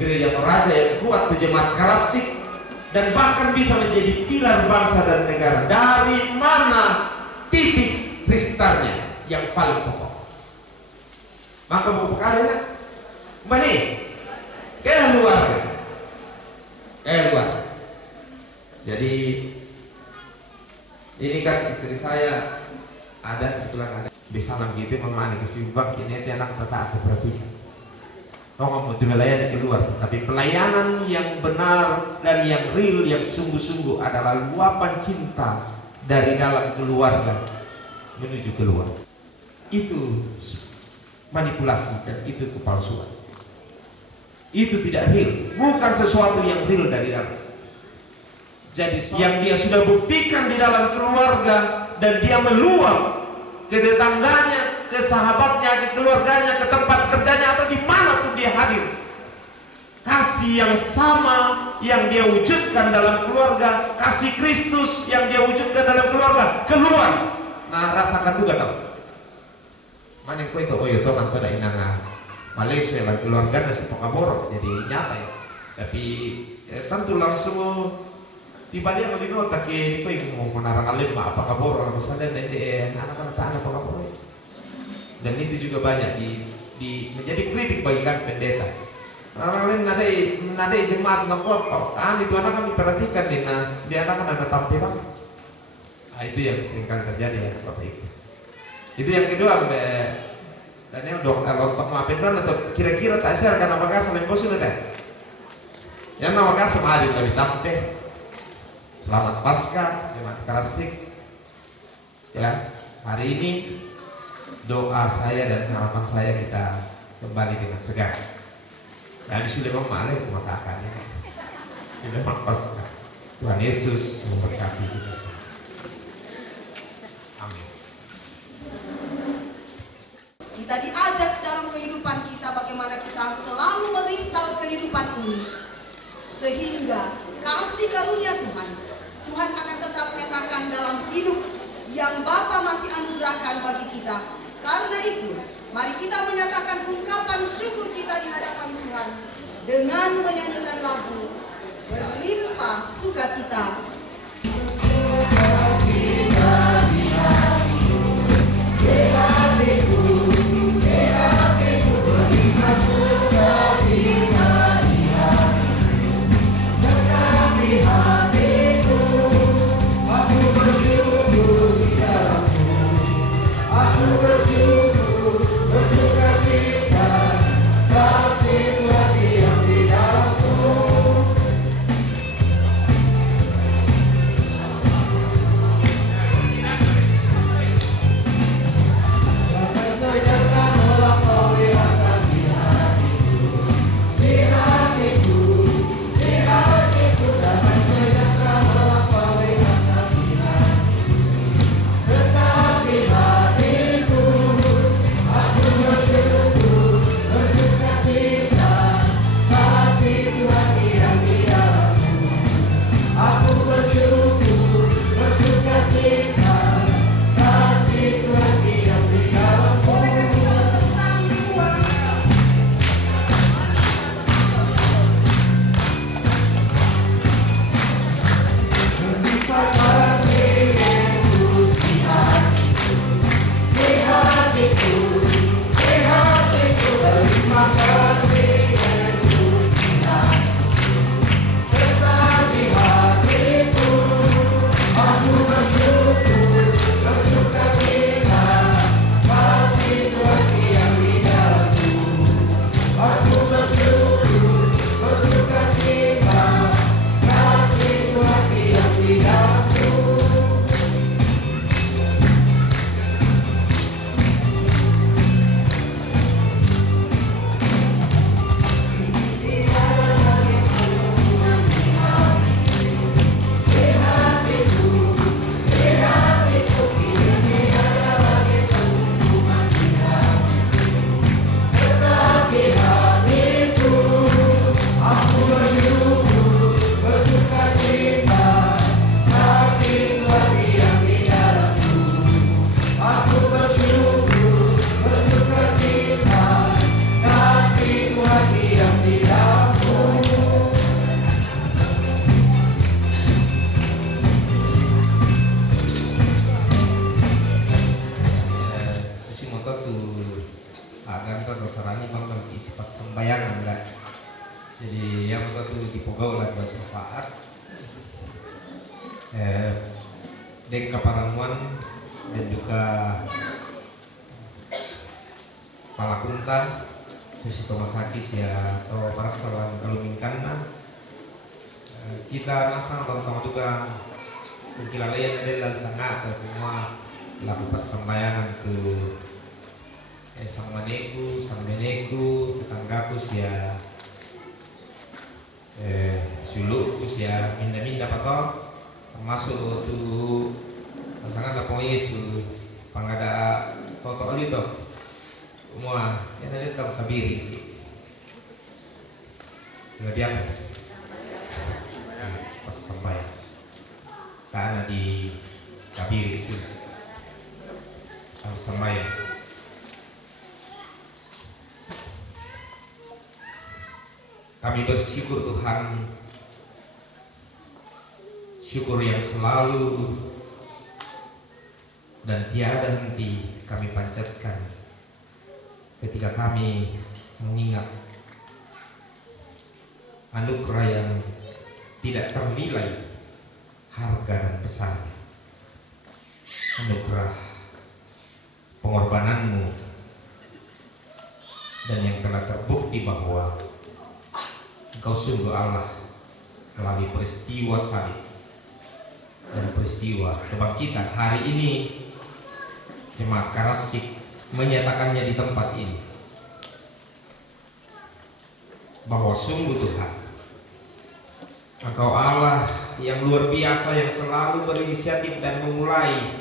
gereja Toraja yang kuat tuh jemaat kerasik dan bahkan bisa menjadi pilar bangsa dan negara. Dari mana titik kristalnya yang paling pokok? Maka buku pekarnya, mana? Keluar. Jadi ini kan istri saya ada kebetulan ada bisa gitu memang kesibukan kini itu anak tetap aku perhatikan. Tolong betul melayani keluar, tapi pelayanan yang benar dan yang real, yang sungguh-sungguh adalah luapan cinta dari dalam keluarga menuju keluar. Itu manipulasi dan itu kepalsuan. Itu tidak real, bukan sesuatu yang real dari dalam. Jadi yang dia sudah buktikan di dalam keluarga dan dia meluap ke tetangganya, ke sahabatnya, ke keluarganya, ke tempat kerjanya atau dimanapun dia hadir. Kasih yang sama yang dia wujudkan dalam keluarga, kasih Kristus yang dia wujudkan dalam keluarga keluar. Nah rasakan juga tahu. Mana kau itu? Oh ya Tuhan pada inang Malaysia lah keluarga nasi pokaborok jadi nyata ya. Tapi tentu langsung tiba dia mau dinota ke itu yang mau menarang alim apa kaborok misalnya dan anak-anak tak ada pokaborok. Dan itu juga banyak di menjadi kritik bagi kami pendeta. Orang lain nade jemaat ngapot, itu anak kami perhatikan di anak-anak tampilan. Nah, itu yang sering kali terjadi ya Bapak Ibu. Itu yang kedua Daniel dok kalau untuk maafin atau kira-kira tak share karena apakah saling bosan ada? Yang nama kasih hadir lebih tampil. Selamat Paskah, jemaat kerasik. Ya hari ini doa saya dan harapan saya kita kembali dengan segar. Kami sudah memalai mengatakannya. Sudah Paskah. Tuhan Yesus memberkati kita semua. Amin. Kita diajak dalam kehidupan kita bagaimana kita selalu merisau kehidupan ini sehingga kasih karunia Tuhan akan tetap menyatakan dalam hidup yang Bapa masih anugerahkan bagi kita. Karena itu, mari kita menyatakan ungkapan syukur kita di hadapan Tuhan dengan menyanyikan lagu Berlimpah Sukacita. buat bersepakat dek kaparamuan dan juga palakunta Susi Tomasakis ya atau parasalan kalumingkanna kita nasang tentang juga kekilalayan adalah tengah ke semua laku persembayangan ke sang maneku, sang meneku, tetanggaku sia sulukku sia minda-minda pato termasuk tu pasangan lapong Yesus pangada toto alito semua yang ada dalam kabiri kemudian pas sampai karena di kabiri itu pas sampai kami bersyukur Tuhan, syukur yang selalu dan tiada henti kami panjatkan ketika kami mengingat anugerah yang tidak ternilai harga dan besarnya, anugerah pengorbananmu dan yang telah terbukti bahwa Engkau sungguh Allah melalui peristiwa salib dan peristiwa kebangkitan hari ini. Jemaat Karasik menyatakannya di tempat ini bahwa sungguh Tuhan Engkau Allah yang luar biasa, yang selalu berinisiatif dan memulai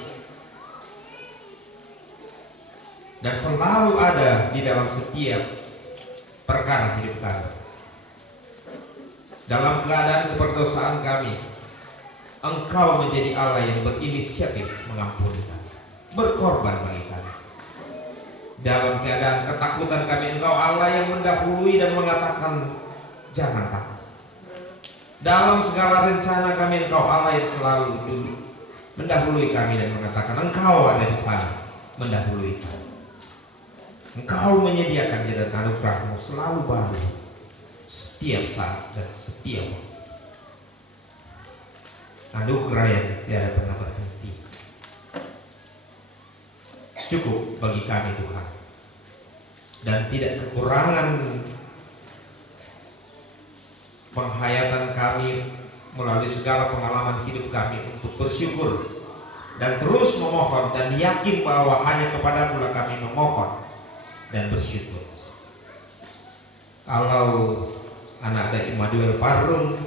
dan selalu ada di dalam setiap perkara hidup kami. Dalam keadaan keperdosaan kami, Engkau menjadi Allah yang berinisiatif mengampuni kami, berkorban bagi kami. Dalam keadaan ketakutan kami, Engkau Allah yang mendahului dan mengatakan jangan takut. Dalam segala rencana kami, Engkau Allah yang selalu dulu mendahului kami dan mengatakan Engkau ada di sana mendahului kami. Engkau menyediakan jalan anugerah-Mu selalu baru setiap saat dan setiap waktu. Anugerah yang tiada pernah berhenti. Cukup bagi kami Tuhan, dan tidak kekurangan penghayatan kami melalui segala pengalaman hidup kami untuk bersyukur dan terus memohon dan yakin bahwa hanya kepada-Mu kami memohon dan bersyukur. Kalau anak dari Immanuel Parung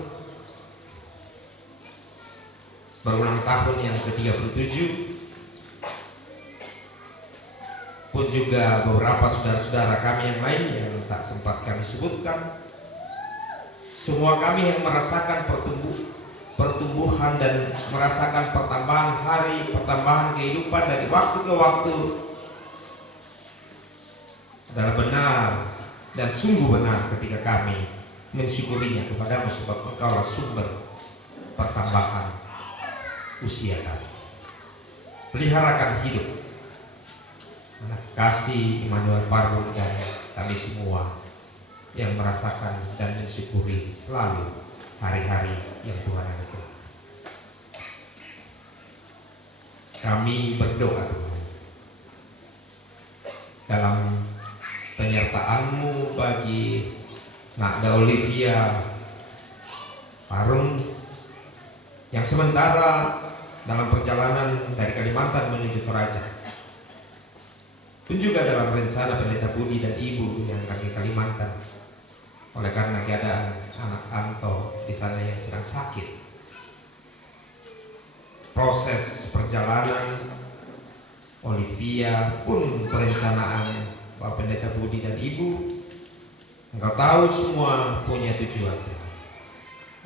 berulang tahun yang ke-37 pun juga beberapa saudara-saudara kami yang lain yang tak sempat kami sebutkan, semua kami yang merasakan pertumbuhan dan merasakan pertambahan hari, pertambahan kehidupan dari waktu ke waktu adalah benar dan sungguh benar ketika kami mensyukurinya kepada-Mu sebab Engkaulah sumber pertambahan usia kami. Peliharakan hidup anak kasih Immanuel Parung dan kami semua yang merasakan dan mensyukuri selalu hari-hari yang Tuhan anugerahkan. Kami berdoa Tuhan dalam penyertaan-Mu bagi Nakda Olivia Parung yang sementara dalam perjalanan dari Kalimantan menuju Toraja, pun juga dalam rencana Pendeta Budi dan Ibu yang lagi Kalimantan oleh karena keadaan anak Anto di sana yang sedang sakit. Proses perjalanan Olivia pun perencanaan Bapak Pendeta Budi dan Ibu, Engkau tahu semua punya tujuan.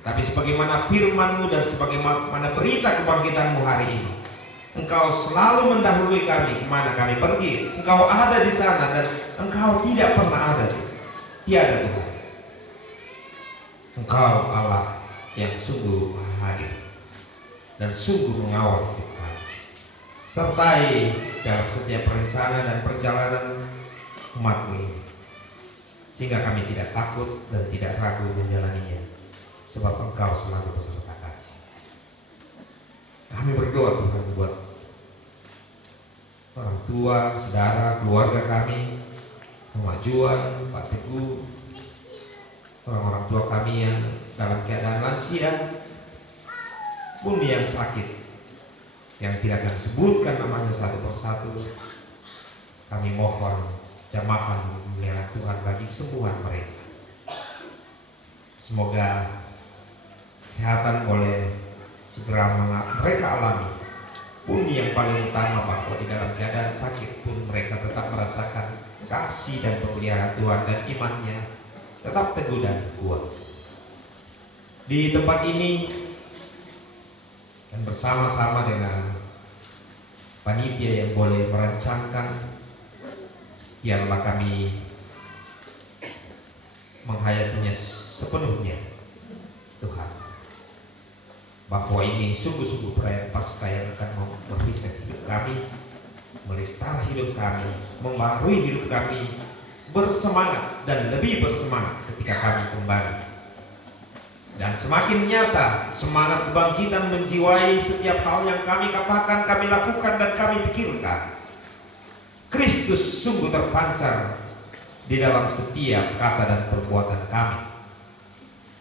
Tapi sebagaimana firman-Mu dan sebagaimana berita kebangkitan-Mu hari ini, Engkau selalu mendahului kami kemana kami pergi. Engkau ada di sana dan Engkau tidak pernah ada. Tiada Tuhan. Engkau Allah yang sungguh hadir dan sungguh mengawal hidup kami. Sertai dalam setiap rencana dan perjalanan umat-Mu ini, sehingga kami tidak takut dan tidak ragu menjalaninya sebab Engkau selalu beserta kami. Kami berdoa Tuhan buat orang tua, saudara, keluarga kami, Mama Juan, Pak Teguh, orang-orang tua kami yang dalam keadaan lansia, pun yang sakit, yang tidak akan sebutkan namanya satu persatu. Kami mohon jamahan memelihara Tuhan bagi kesembuhan mereka. Semoga kesehatan boleh segera mereka alami. Pun yang paling utama bahwa di dalam keadaan sakit pun mereka tetap merasakan kasih dan pemeliharaan Tuhan, dan imannya tetap teguh dan kuat. Di tempat ini dan bersama-sama dengan panitia yang boleh merancangkan, biarlah kami menghayatinya sepenuhnya Tuhan, bahwa ini sungguh-sungguh perayaan Paskah yang akan mereset hidup kami, merestore hidup kami, membaharui hidup kami, bersemangat dan lebih bersemangat ketika kami kembali. Dan semakin nyata semangat kebangkitan menjiwai setiap hal yang kami katakan, kami lakukan, dan kami pikirkan. Kristus sungguh terpancar di dalam setiap kata dan perbuatan kami,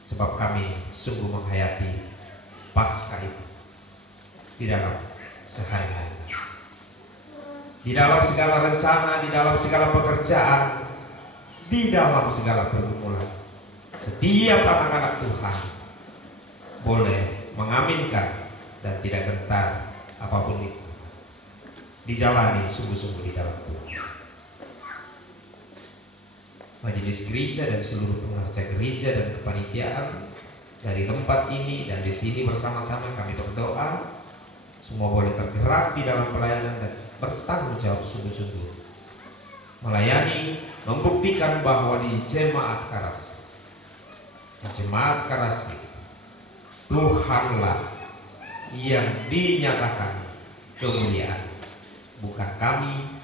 sebab kami sungguh menghayati Paskah itu di dalam sehari-hari, di dalam segala rencana, di dalam segala pekerjaan, di dalam segala pergumulan. Setiap anak-anak Tuhan boleh mengaminkan dan tidak gentar apapun itu, dijalani sungguh-sungguh di dalam Tuhan. Majelis gereja dan seluruh pengajar gereja dan kepanitiaan dari tempat ini dan di sini bersama-sama kami berdoa, semua boleh tergerak di dalam pelayanan dan bertanggung jawab sungguh-sungguh melayani, membuktikan bahwa di jemaat Karasi, Tuhanlah yang dinyatakan kemuliaan, bukan kami,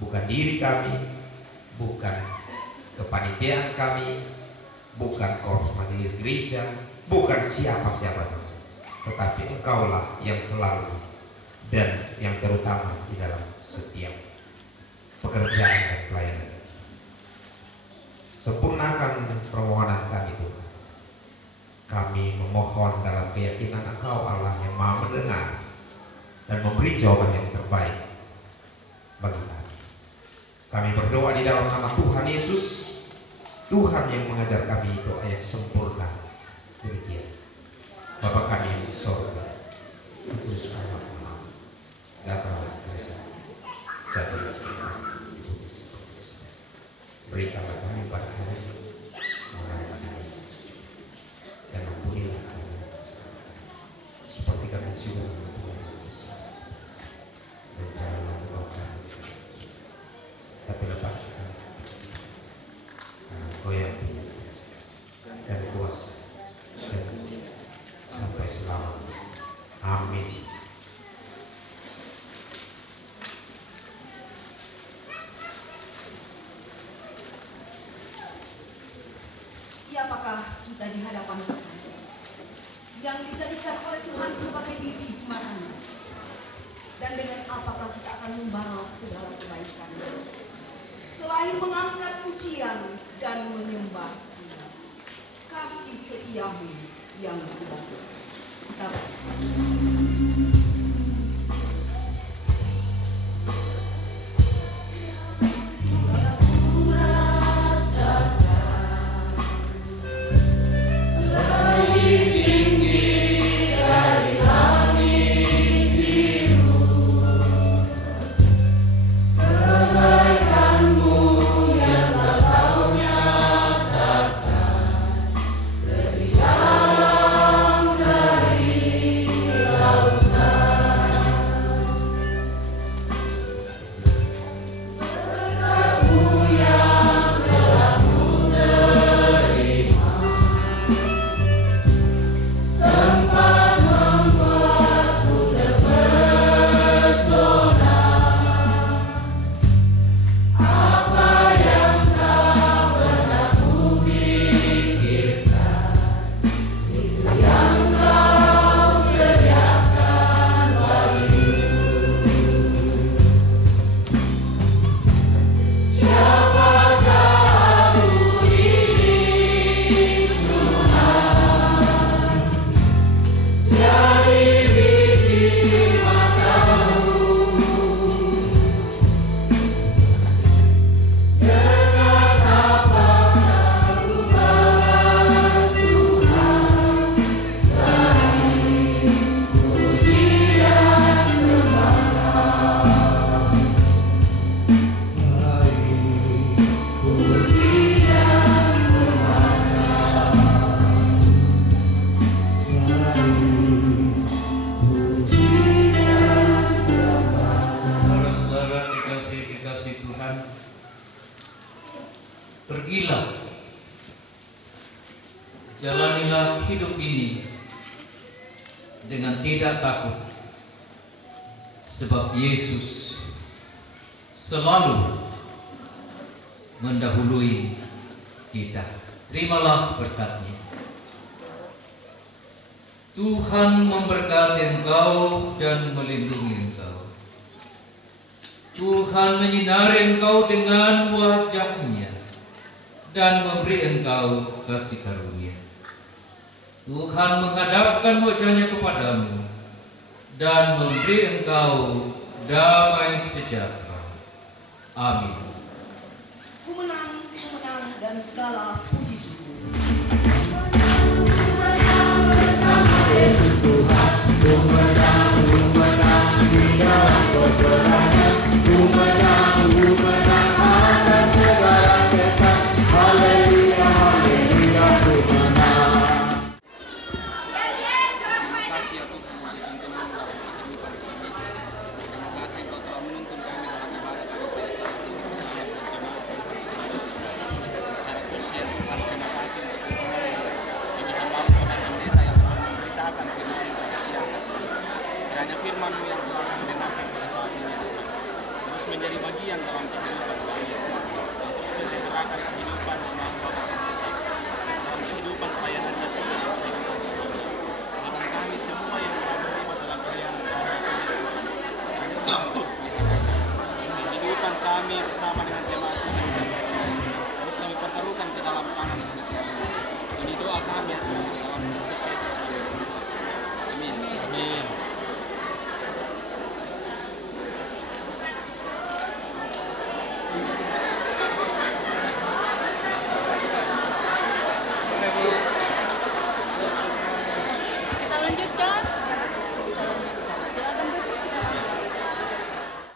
bukan diri kami, bukan kepanitiaan kami, bukan korps majelis gereja, bukan siapa-siapa, tetapi Engkaulah yang selalu dan yang terutama di dalam setiap pekerjaan dan pelayanan. Sempurnakan permohonan kami Tuhan. Kami memohon dalam keyakinan Engkau Allah yang Maha mendengar dan memberi jawaban yang terbaik bagi kami. Kami berdoa di dalam nama Tuhan Yesus, Tuhan yang mengajar kami doa yang sempurna. Demikian. Bapa kami yang di sorga, kuduskanlah namamu, datanglah kerajaanmu, jadilah kehendakmu di bumi seperti di surga. Berikanlah kami pada hari ini makanan kami, dan ampunilah kami seperti kami juga mengampuni dosa, dan janganlah membawa kami, tapi lepaskan karena Engkau yang punya dan kuasa dan sampai selamanya. Amin. Siapakah kita di hadapan Tuhan yang dijadikan oleh Tuhan sebagai biji dimarahan? Dan dengan apakah kita akan membalas segala kebaikan selain mengangkat pujian dan menyembah Dia? Kasih setiamu yang kuasa. Kita Dari dengan tidak takut, sebab Yesus selalu mendahului kita. Terimalah berkat-Nya. Tuhan memberkati engkau dan melindungi engkau. Tuhan menyinari engkau dengan wajah-Nya dan memberi engkau kasih karunia. Tuhan menghadapkan wajah-Nya kepadamu dan memberi engkau damai sejahtera. Amin. Kumenang, dan segala puji syukur. Terima kasih ya Tuhan untuk tuntunan dalam kehidupan kami. Terima kasih Engkau telah menuntun kami dalam ibadah kami pada saat ini bersama berjemaat Tuhan. Secara khusus ya Tuhan, terima kasih untuk tuntunan bagi hamba Bapak Pendeta yang telah memberitakan firman pada siang hari ini. Kiranya firman-Mu yang telah kami dengarkan pada saat ini Tuhan, terus menjadi bagian dalam kehidupan kami ya Tuhan. Dan terus menjadikan kehidupan hamba Bapak Pendeta dalam kehidupan pelayanannya Tuhan, dalam kehidupan gereja. Bahkan kami semua yang telah terlibat dalam pelayanan pada saat ini Tuhan, kiranya Tuhan terus pelihara kehidupan kami bersama dengan jemaat Tuhan dan terus kami pertaruhkan ke dalam tangan pada siang ini. Ini doa kami ya Tuhan, dalam Kristus Yesus kami berdoa. Amin. Amin.